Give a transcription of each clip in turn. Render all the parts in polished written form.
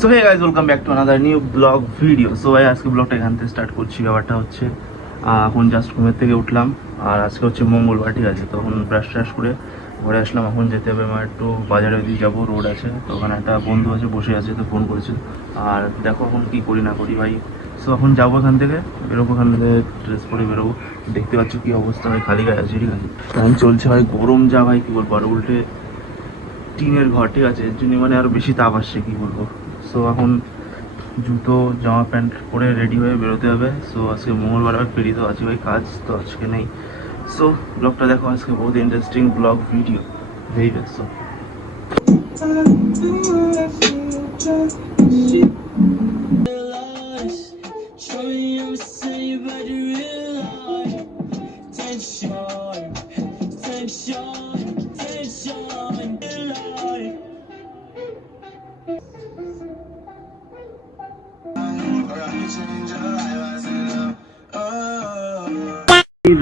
So hey guys, welcome back to another new vlog video. So ভাই আজকে ব্লগটা এখান থেকে স্টার্ট করছি। ব্যাপারটা হচ্ছে এখন জাস্ট ঘুমের থেকে উঠলাম, আর আজকে হচ্ছে মঙ্গলবার, ঠিক আছে। তখন ব্রাশ ট্রাশ করে ঘরে আসলাম। এখন যেতে হবে আমার একটু বাজারে, ওইদিকে যাবো, রোড আছে তো ওখানে একটা বন্ধু আছে বসে আছে, তো ফোন করেছে। আর দেখো এখন কী করি না করি ভাই। সো এখন যাবো এখান থেকে, বেরোবো, ওখান থেকে ড্রেস পরে বেরোবো। দেখতে পাচ্ছ কী অবস্থা ভাই, খালি গায়ে আছে, ঠিক আছে। এখন চলছে ভাই গরম যা ভাই, কী বলবো, আর উল্টে টিনের ঘর, ঠিক আছে, এর জন্য মানে আরও বেশি তাপ আসছে, কী বলবো। সো এখন জুতো জামা প্যান্ট পরে রেডি হয়ে বেরোতে হবে। সো আজকে মঙ্গলবার, আর ফেরি তো আছে ভাই, কাজ তো আজকে নেই। সো ব্লগটা দেখো, আজকে বহুত interesting blog video, very best. So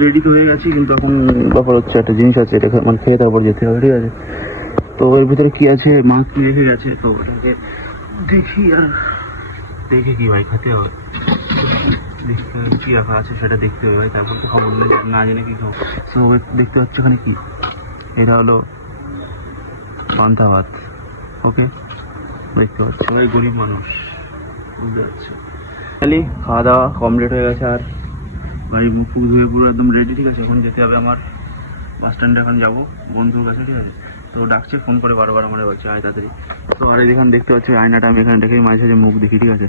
ready তো হয়ে গেছি, কিন্তু এখন ব্যাপার হচ্ছে একটা জিনিস আছে, এটা মানে খেয়ে তারপর যেতে হবে, ঠিক আছে। তো এর ভিতরে কি আছে, মা কি রেখে গেছে, তো ওটাকে দেখি, আর দেখে কি ভাই খেতে হবে, দেখতে হবে কি রাখা আছে সেটা দেখতে হবে ভাই, তারপর তো খবর নেই, না জেনে কি খাবো। সো দেখতে পাচ্ছ এখানে কি, এটা হলো পান্তা ভাত, ওকে, দেখতে পাচ্ছ ভাই, গরিব মানুষ, বুঝতে পারছো। খালি খাওয়া দাওয়া কমপ্লিট হয়ে গেছে, আর ভাই মুখ ফুক ধুয়ে পুরো একদম রেডি, ঠিক আছে। এখন যেতে হবে আমার বাস স্ট্যান্ডে, এখন যাবো বন্ধুর কাছে, ঠিক আছে। তো ডাকছে ফোন করে, বারবার আমার বলছে আয় তাড়াতাড়ি। তো আর এখানে দেখতে পাচ্ছি আয়নাটা, আমি এখানে দেখেই মাঝে মাঝে মুখ দেখি, ঠিক আছে।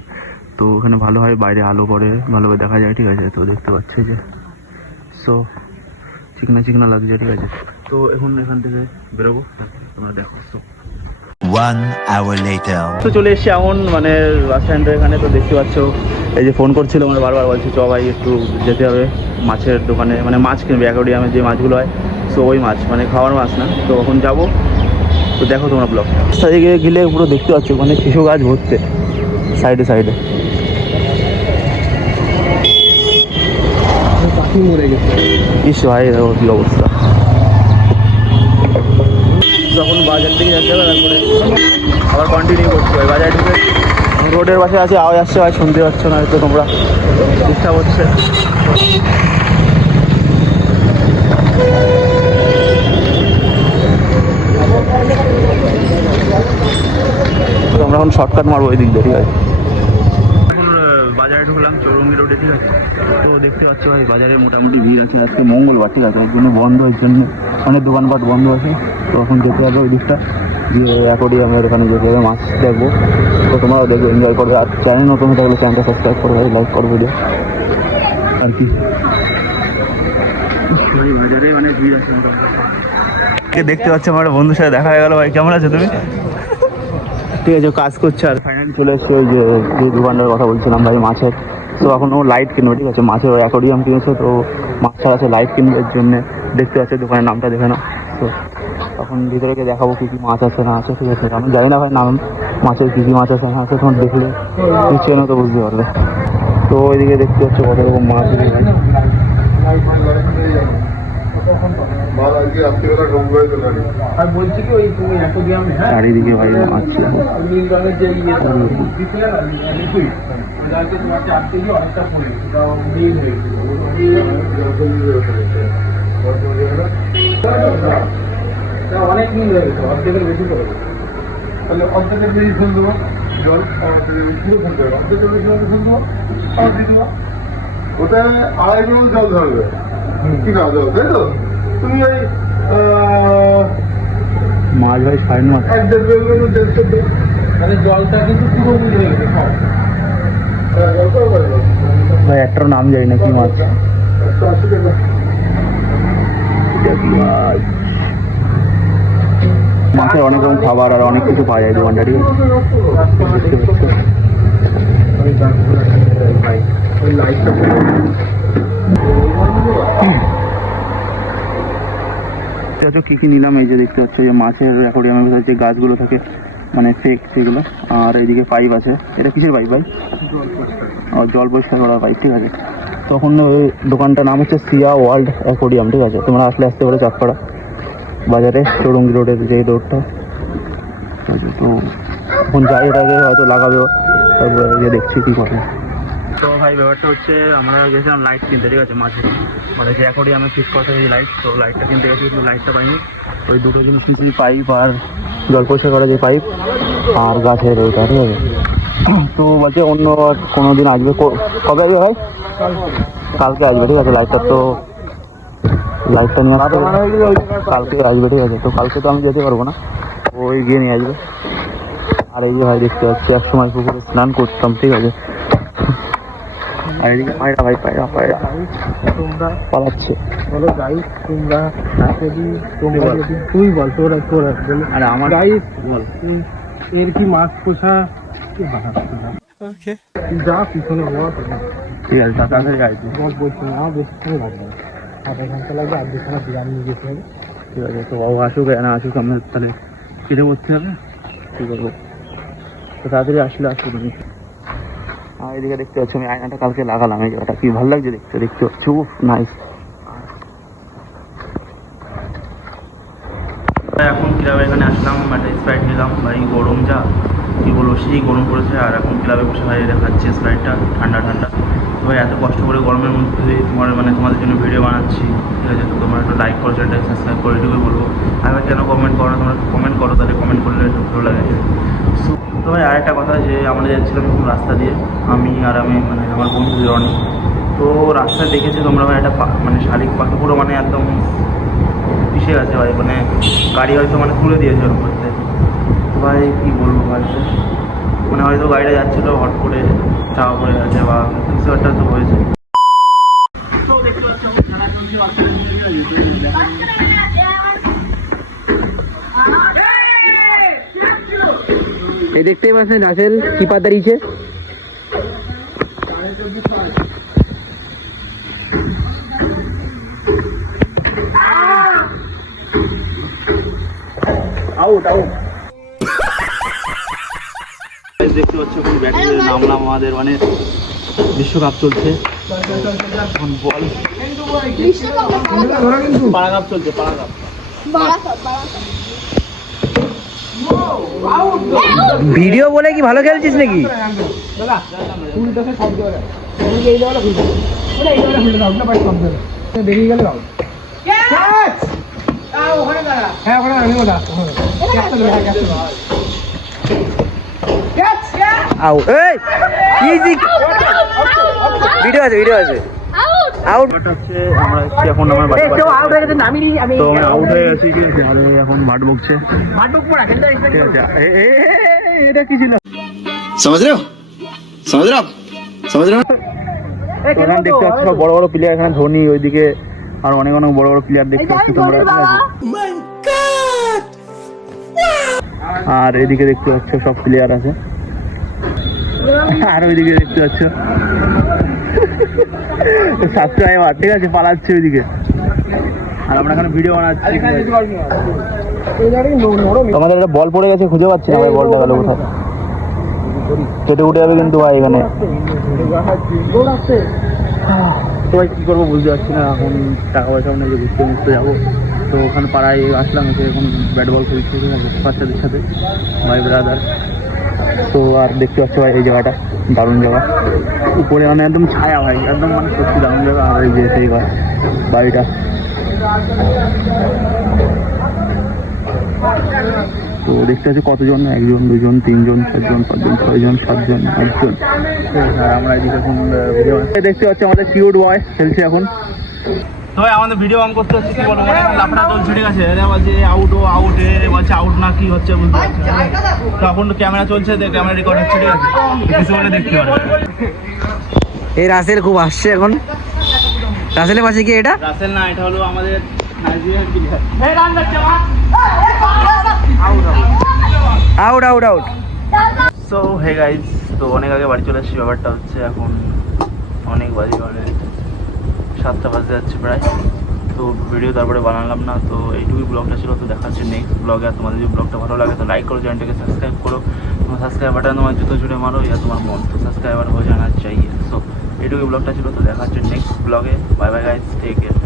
তো ওখানে ভালো হয়, বাইরে আলো পড়ে ভালোভাবে দেখা যায়, ঠিক আছে। তো দেখতে পাচ্ছি যে সো চিকনা চিকনা লাগছে, ঠিক আছে। তো এখন এখান থেকে বেরোবো, তোমরা দেখো। So 1 hour later. তো চলে এসছি এখন মানে বাস স্ট্যান্ডের এখানে। তো দেখতে পাচ্ছ এই যে ফোন করছিল আমার, বারবার বলছে চ ভাই একটু যেতে হবে মাছের দোকানে, মানে মাছ কিনবে, অ্যাকোয়ারিয়ামে যে মাছগুলো হয়, সো ওই মাছ, মানে খাওয়ার মাছ না। তো এখন যাবো, তো দেখো তোমরা ব্লগ সাইডে গেলে পুরো দেখতে পাচ্ছ ওখানে শিশু গাছ ভরতে, সাইডে সাইডে পাখি মরে গেছে। ইস ভাই দেখো কি অবস্থা। যখন বাজার থেকে যেতে হবে, তারপরে আবার কন্টিনিউ করতে হবে। বাজারে ঢুকে রোডের পাশে আছে, আওয়াজ আসছে ভাই, শুনতে পাচ্ছ না হয়তো তোমরা, ডিস্টার্ব হচ্ছে। তো আমরা এখন শর্টকাট মারবো ওই দিক দিয়ে, ঠিক আছে। এখন বাজারে ঢুকলাম চৌরঙ্গি রোডে, ঠিক আছে। তো দেখতে পাচ্ছ ভাই বাজারে মোটামুটি ভিড় আছে, আজকে মঙ্গলবার, ঠিক আছে, ওই জন্য বন্ধ, ওই জন্য অনেক দোকানপাট বন্ধ আছে। তো এখন যেতে হবে ওই দিকটা, গিয়ে অ্যাকোয়ারিয়ামের ওখানে যেতে হবে, মাছ দেখবো। তো তোমরাও দেখবে, এনজয় করবে। আর চ্যানেল নতুন হয়ে থাকলে চ্যানেলটা সাবস্ক্রাইব করবে, লাইক করো ভিডিও, আর কি। বাজারে অনেক ভিড় আছে মোটামুটি। দেখতে পাচ্ছ আমার বন্ধুর সাথে দেখা হয়ে গেল। ভাই কেমন আছো তুমি? ঠিক আছে, কাজ করছে। আর ফাইনালি চলে এসছে ওই যে দোকানটার কথা বলছিলাম ভাই, মাছের। তো এখন ও লাইট কিনবে, ঠিক আছে, মাছের অ্যাকোয়ারিয়াম কিনেছে, তো মাছ ছাড়া আছে, লাইট কিনবে, এর জন্য দেখতে পাচ্ছে দোকানের নামটা দেখে না। তো এখন ভিতরে গিয়ে দেখাবো কী কী মাছ আছে না আছে, ঠিক আছে। আমি জানি না ভাই নাম মাছের কী কী মাছ আছে না আছে, তোমার দেখলে নিশ্চয় না, তো বুঝতে পারবে। তো ওইদিকে দেখতে হচ্ছে কত রকম মাছ, চারিদিকে ভাই মাছ। অনেক মিল হয়ে গেছে, অর্ধেকের বেশি করে, তাহলে অর্ধেকের বেশি ফুল দেবো জল, অর্ধেকের বেশি পুরো ফুল দেবো, অর্ধেকের বেশি ফুল দেবো আর দিয়ে দেবো। ওটা 2.5 গ্রাম জল ধরবে, ঠিক আছে, তাই তো? তুমি ওই মাছ ভাই 9.5 1.5 মানে জলটা কিন্তু পুরো মিল হয়ে গেছে ভাই, একটার নাম জানি না কি মাছ। মাছের অনেক রকম খাবার আর অনেক কিছু পাওয়া যায় দোকানটা, ঠিক আছে। কি কি নিলাম, এই যে দেখতে পাচ্ছ যে মাছের অ্যাকোয়ারিয়ামের ভিতরে যে গাছগুলো থাকে, মানে ফেক সেগুলো। আর এইদিকে পাইপ আছে, এটা কিসের পাইপ ভাই? জল পরিষ্কার করা পাইপ, ঠিক আছে। তখন ওই দোকানটার নাম হচ্ছে সিয়া ওয়ার্ল্ড অ্যাকোয়ারিয়াম, ঠিক আছে। তোমরা আসতে পারে চাঁদপাড়া বাজারে, চৌরঙ্গি রোডের যে রোডটা। তো এখন যাই, এটাকে হয়তো লাগাবেও, তারপরে গিয়ে দেখছি কী করে। তো ভাই ব্যাপারটা হচ্ছে আমরা গেছিলাম লাইট কিনতে, ঠিক আছে, মাঝে মানে যে অ্যাকর্ডিয়ামে ফিট করতে এই লাইট, তো লাইটটা কিনতে গেছি কিন্তু লাইটটা পাইনি। ওই দুটো জিনিস কিনছি, পাইপ আর জল পরিষ্কার করা যে পাইপ আর গাছের ওইটা, ঠিক আছে। তো বলছে অন্য কোনো দিন আসবে, কবে আসবে ভাই? কালকে আসবে, ঠিক আছে। লাইটটা নিয়ে আসতে কালকে আসবে, ঠিক আছে। তো কালকে তো আমি যেতে পারবো না, ওই গিয়ে নিয়ে আসবে। আর এই যে ভাই দেখতে পাচ্ছি এক সময় পুকুরে স্নান করতাম, ঠিক আছে। আর এদিকে পায়রা ভাই, পায়রা তোমরা পালাচ্ছে, বলো গাইস তোমরা তুই বল তোরা আরে আমার গাইস বল এর কি মাছ পোষা কি ওকে যা পিছনে বল, ঠিক আছে। তাড়াতাড়ি গাইছি বল, বলছি না বেশি করে লাগবে, আধা ঘন্টা লাগবে, আর দুখানা বিরিয়ানি নিয়ে যেতে হবে, ঠিক আছে। তো বাবু আসুক না আসুক, আমরা তাহলে কেটে বসতে হবে, কী করবো। তো তাড়াতাড়ি আসলে আসুক তুমি। আর এদিকে দেখতে পাচ্ছি আমি আয়নাটা কালকে লাগালাম, এই জায়গাটা কি ভালো লাগছে দেখতে পাচ্ছি, খুব নাইস। এখন ক্লাবে এখানে আসলাম, একটা স্প্রাইট নিলাম, ভাই গরম যা কী বলবো, সেই গরম পড়েছে। আর এখন ক্লাবে বসে ভাই দেখাচ্ছে স্প্রাইটটা ঠান্ডা ঠান্ডা। তো ভাই এত কষ্ট করে গরমের মধ্যে তোমাদের জন্য ভিডিও বানাচ্ছি, ঠিক আছে। তো তোমরা একটু লাইক করো, চ্যানেলটা সাবস্ক্রাইব করে, এটুকুই বলবো। আর কেন কমেন্ট করো, তোমরা কমেন্ট করো, তাহলে কমেন্ট করলে একটু ভালো লাগে। তো ভাই আরেকটা কথা, যে আমরা যাচ্ছিলাম রাস্তা দিয়ে, আমি মানে আমার বন্ধু রনি। তো রাস্তায় দেখেছি তোমরা ভাই একটা মানে শালিক পাখি পুরো মানে একদম পিছিয়ে গেছে ভাই, মানে গাড়ি হয়তো মানে তুলে দিয়েছে ওর উপর থেকে। তো ভাই কী বলবো ভাই, মানে হয়তো গাড়িটা যাচ্ছিলো হট করে চাওয়া পড়ে গেছে বা কিছু একটা তো হয়েছে। এই দেখতেই পাচ্ছেন রাসেল কি পা দাঁড়িয়েছে। আউট দেখতে পাচ্ছ এখন ব্যাটিং নামলাম, আমাদের মানে বিশ্বকাপ চলছে এখন, বল পাড়াকাপ চলছে, পাড়াকাপ। ভিডিও বলে কি ভালো খেলছিস নাকি? ভিডিও আছে আউট হচ্ছে, আমরা এখন আমার তো আউট হয়ে গেছি, ঠিক আছে। আর এখন ভাট বকছে, ঠিক আছে। এটা কি ছিল समझ रहे हो এখানে দেখতে পাচ্ছ বড় বড় প্লেয়ার, এখানে ধোনি, ওইদিকে আর অনেক বড় বড় প্লেয়ার দেখতে পাচ্ছি তোমরা, আর এদিকে দেখতে পাচ্ছ সব প্লেয়ার আছে, আর ওইদিকে দেখতে পাচ্ছ সাবস্ক্রাইবার, ঠিক আছে, পালাচ্ছে ওইদিকে। আর আমরা এখানে ভিডিও বানাচ্ছি। আমাদের একটা বল পড়ে গেছে, খুঁজে পাচ্ছি না ভাই, বলটা গেল কোথায়, কেটে উঠে যাবে কিন্তু ভাই এখানে। তো ভাই কী করবো বুঝতে পারছি না, এখন টাকা পয়সাও নেই যে ঘুরতে যাবো। তো ওখানে পাড়ায় আসলাম, এসে এখন ব্যাট বল খেলছি বাচ্চাদের সাথে, ভাই ব্রাদার। তো আর দেখতে পাচ্ছ ভাই এই জায়গাটা দারুণ জায়গা, উপরে মানে একদম ছায়া ভাই, একদম মানে সত্যি দারুণ জায়গা। আর এই যে সেই বাড়িটা, তো দেখতে পাচ্ছি কতজন, 1 জন 2 জন 3 জন 4 জন 5 জন 6 জন 7 জন 8 জন। আর আমরা এদিকে এখন দেখতে পাচ্ছি আমাদের কিউট বয় খেলছে এখন। তো ভাই আমাদের ভিডিও অন করতে হচ্ছে, কি বলবো, লাফড়া দোল ছেড়ে গেছে, বলছে আউট বলছে আউট না কি হচ্ছে বুঝতে পারছি। তো এখন ক্যামেরা চলছে, ক্যামেরা রেকর্ড হচ্ছে, ঠিক আছে, কিছু বলে দেখতে পারবে। এই রাসেল খুব আসছে এখন, রাসেলের পাশে কি এটা? রাসেল না, এটা হলো আমাদের Nigerian player. Out. So hey guys, তো অনেক আগে বাড়ি চলে এসেছি। ব্যাপারটা হচ্ছে এখন অনেক বাজে, মানে 7টা বাজে যাচ্ছে প্রায়। তো ভিডিও তারপরে বানালাম না, তো এইটুকুই ব্লগটা ছিল। তো দেখা হচ্ছে নেক্সট ব্লগে। আর তোমাদের যদি ব্লগটা ভালো লাগে তো লাইক করো, চ্যানেলটাকে সাবস্ক্রাইব করো। তোমার সাবস্ক্রাইব বাটন তোমার জুতো ছুটে মারো, ইয়া তোমার মন, তো সাবস্ক্রাইবার হয়ে জানা চাই। সো এইটুকুই ব্লগটা ছিল, তো দেখা হচ্ছে নেক্সট ব্লগে। Bye bye guys, take care.